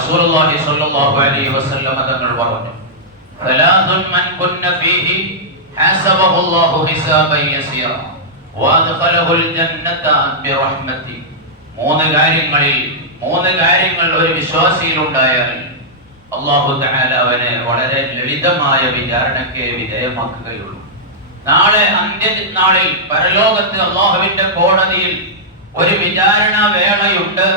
റസൂലുള്ളാഹി സ്വല്ലല്ലാഹു അലൈഹി വസല്ലം തങ്ങൾ പറഞ്ഞു ഫലാദുൻ മൻ കുന്ന ഫീഹി ഹസബഹുല്ലാഹു ഹിസാബൻ യസീറ വഅദ്ഖലഹുൽ ജന്നത ബിറഹ്മതി മൂന്ന് കാര്യങ്ങളിൽ മൂന്ന് കാര്യങ്ങൾ ഒരു വിശ്വാസിയിൽ ഉണ്ടായാൽ അള്ളാഹു തആല അവനെ വളരെ ലളിതമായ വിചാരണയ്ക്ക് വിധേയമാക്കുകയുള്ളൂ. നാളെ അന്ത്യനാളിൽ പരലോകത്ത് അള്ളാഹുവിന്റെ കോടതിയിൽ ഒരു വിചാരണ വേളയുണ്ട്.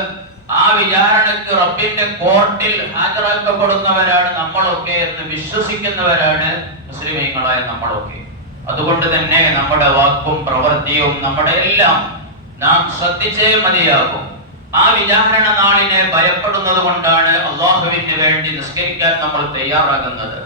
ആ വിചാരണക്ക് റബ്ബിന്റെ കോർട്ടിൽ ഹാജരാക്കപ്പെടുന്നവരാണ് നമ്മളൊക്കെ എന്ന് വിശ്വസിക്കുന്നവരാണ് മുസ്ലിമീങ്ങളായ നമ്മളൊക്കെ. അതുകൊണ്ട് തന്നെ നമ്മുടെ വാക്കും പ്രവൃത്തിയും നമ്മുടെ എല്ലാം നാം ശ്രദ്ധിച്ചേ മതിയാകും. ആ വിചാരണ നാളിനെ ഭയപ്പെടുന്നത് കൊണ്ടാണ് അള്ളാഹുവിന് വേണ്ടി നിസ്കരിക്കാൻ നമ്മൾ തയ്യാറാകുന്നത്.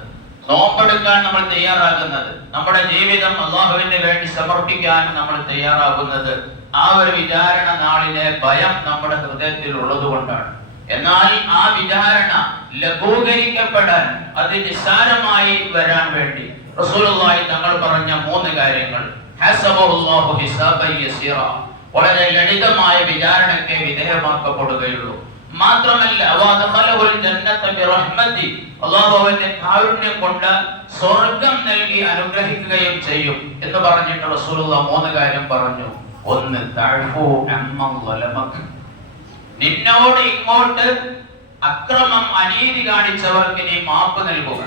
നോമ്പെടുക്കാൻ നമ്മൾ തയ്യാറാകുന്നത്. നമ്മുടെ ജീവിതം അള്ളാഹുവിന് വേണ്ടി സമർപ്പിക്കാൻ നമ്മൾ തയ്യാറാകുന്നത് ആ ഒരു വിചാരണ നാളിലെ ഭയം നമ്മുടെ ഹൃദയത്തിൽ ഉള്ളത് കൊണ്ടാണ്. എന്നാൽ ആ വിചാരണ ലഘൂകരിക്കപ്പെടാൻ അത് നിസ്സാരമായി വരാൻ വേണ്ടി റസൂലുള്ളാഹി തങ്ങൾ പറഞ്ഞ മൂന്ന് കാര്യങ്ങൾ. ഹസബുല്ലാഹു ഹിസാബൻ യസീറ. വളരെ ലളിതമായ വിചാരണയ്ക്ക് വിധേയമാക്കപ്പെടുകയുള്ളൂ. മാത്രമല്ല അല്ലാഹു അവന്റെ കാരുണ്യം കൊണ്ട് സ്വർഗം നൽകി അനുഗ്രഹിക്കുകയും ചെയ്യും എന്ന് പറഞ്ഞിട്ട് റസൂലുള്ള മൂന്ന് കാര്യം പറഞ്ഞു. ഒന്ന് അമ്മൻ ളലമക നിന്നോട് ഇങ്ങോട്ട് അക്രമം അനീതി കാണിച്ചവർക്ക് നീ മാപ്പ് നൽകുക.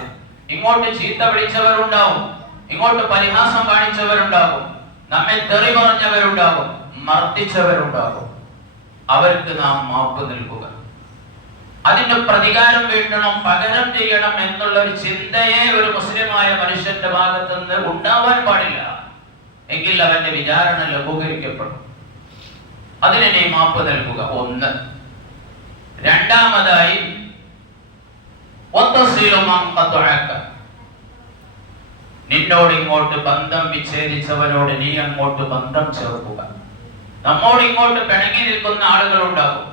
ഇങ്ങോട്ട് ചീത്ത വിളിച്ചവരുണ്ടാവും. ഇങ്ങോട്ട് പരിഹാസം കാണിച്ചവരുണ്ടാകും നമ്മെ തെറി പറഞ്ഞവരുണ്ടാകും മർദ്ദിച്ചവരുണ്ടാകും അവർക്ക് നാം മാപ്പ് നൽകുക. അതിന്റെ പ്രതികാരം വീട്ടണം പകരം ചെയ്യണം എന്നുള്ള ഒരു ചിന്തയെ ഒരു മുസ്ലിമായ മനുഷ്യന്റെ ഭാഗത്ത് നിന്ന് ഉണ്ടാവാൻ പാടില്ല. എങ്കിൽ അവന്റെ വിചാരണ ലഘൂകരിക്കപ്പെടും. അതിന് നീ മാപ്പ് നൽകുക. ഒന്ന്. രണ്ടാമതായി. നിന്നോട് ഇങ്ങോട്ട് ബന്ധം വിച്ഛേദിച്ചവനോട് നീ അങ്ങോട്ട് ബന്ധം ചേർക്കുക. നമ്മോട് ഇങ്ങോട്ട് പിണങ്ങി നിൽക്കുന്ന ആളുകൾ ഉണ്ടാകും.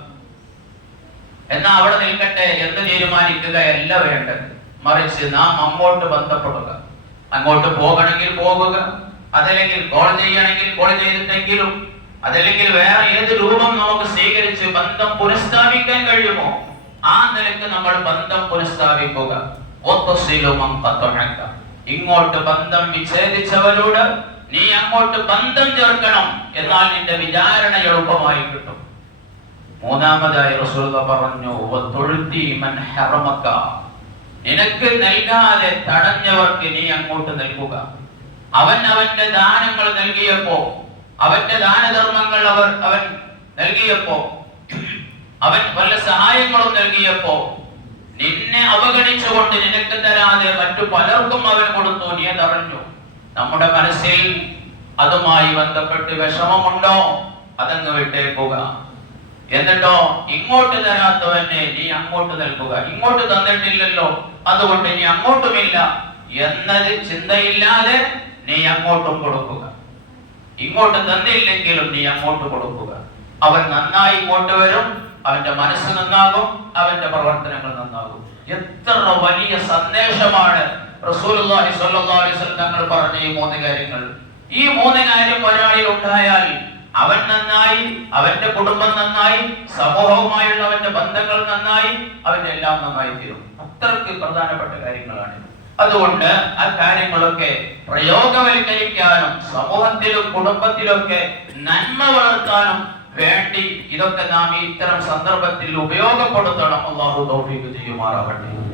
എന്നാ അവിടെ നിൽക്കട്ടെ എന്ന് തീരുമാനിക്കുകയല്ല വേണ്ടത്. മറിച്ച് നാം അങ്ങോട്ട് ബന്ധപ്പെടുക. അങ്ങോട്ട് പോകണമെങ്കിൽ പോകുക. അതല്ലെങ്കിൽ കോൾ ചെയ്യണമെങ്കിൽ കോൾ ചെയ്തിട്ടെങ്കിലും അതല്ലെങ്കിൽ വേറെ ഏത് രൂപം നമുക്ക് സ്വീകരിച്ച് ബന്ധം പുനഃസ്ഥാപിക്കാൻ കഴിയുമോ ആ നിലയ്ക്ക് നമ്മൾ ബന്ധം പുനഃസ്ഥാപിക്കുക. ഇങ്ങോട്ട് ബന്ധം വിച്ഛേദിച്ചവരോട് നീ അങ്ങോട്ട് ബന്ധം ചേർക്കണം എന്നാൽ നിന്റെ വിചാരണ എളുപ്പമായി കിട്ടും മൂന്നാമതായി റസൂല പറഞ്ഞു. നിനക്ക് നൽകാതെ തടഞ്ഞവർക്ക് നീ അങ്ങോട്ട് നൽകുക അവൻ അവന്റെ ദാനങ്ങൾ നൽകിയപ്പോ അവന്റെ ദാനധർമ്മങ്ങൾ അവർ അവൻ നൽകിയപ്പോ അവൻ വല്ല സഹായങ്ങളും നൽകിയപ്പോ നിന്നെ അവഗണിച്ചുകൊണ്ട് നിനക്ക് തരാതെ മറ്റു പലർക്കും അവൻ കൊടുത്തു നീ അതറിഞ്ഞു. നമ്മുടെ മനസ്സിൽ അതുമായി ബന്ധപ്പെട്ട് വിഷമമുണ്ടോ? അതങ്ങ് വിട്ടേക്കുക. എന്നിട്ടോ ഇങ്ങോട്ട് തരാത്തവനെ നീ അങ്ങോട്ട് നൽകുക. ഇങ്ങോട്ട് തന്നിട്ടില്ലല്ലോ. അതുകൊണ്ട് നീ അങ്ങോട്ടുമില്ല. എന്നത് ചിന്തയില്ലാതെ നീ അങ്ങോട്ടും കൊടുക്കുക. ഇങ്ങോട്ട് തന്നില്ലെങ്കിലും നീ അങ്ങോട്ട് കൊടുക്കുക. അവൻ നന്നായി ഇങ്ങോട്ട് വരും അവന്റെ മനസ്സ് നന്നാകും അവന്റെ പ്രവർത്തനങ്ങൾ നന്നാകും. എത്ര വലിയ സന്ദേശമാണ് റസൂലുള്ളാഹി തങ്ങൾ പറഞ്ഞ ഈ മൂന്ന് കാര്യങ്ങൾ. ഈ മൂന്ന് കാര്യം ഒരാളിൽ ഉണ്ടായാൽ അവൻ നന്നായി അവന്റെ കുടുംബം നന്നായി സമൂഹവുമായുള്ള അവന്റെ ബന്ധങ്ങൾ നന്നായി അവന്റെ എല്ലാം നന്നായി തീരും. അത്രയ്ക്ക് പ്രധാനപ്പെട്ട കാര്യങ്ങളാണ് അതുകൊണ്ട് ആ കാര്യങ്ങളൊക്കെ പ്രയോഗവൽക്കരിക്കാനും സമൂഹത്തിലും കുടുംബത്തിലൊക്കെ നന്മ വളർത്താനും വേണ്ടി ഇതൊക്കെ നാം ഇത്തരം സന്ദർഭത്തിൽ ഉപയോഗപ്പെടുത്തണം. അള്ളാഹു ചെയ്യുമാറാകട്ടെ.